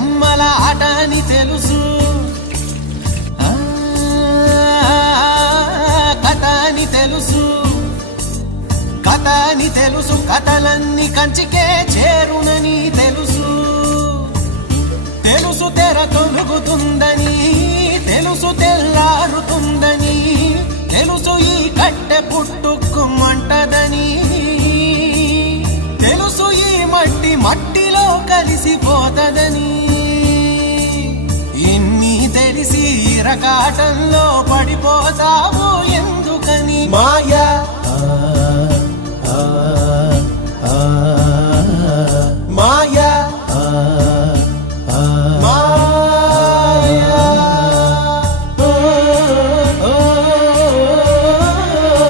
బొమ్మల ఆట అని తెలుసు, కథ అని తెలుసు, కథ అని తెలుసు, కథలన్నీ కంచికే చేరునని తెలుసు. తెలుసు తెర తొలుగుతుందని, తెలుసు తెల్లారుతుందని, తెలుసు ఈ కట్టె పుట్టుకుమంటదని, తెలుసు ఈ మట్టి మట్టిలో కలిసిపోతదని. ఇన్ని తెలిసి ఇరకాటంలో పడిపోతావు ఎందుకని? మాయ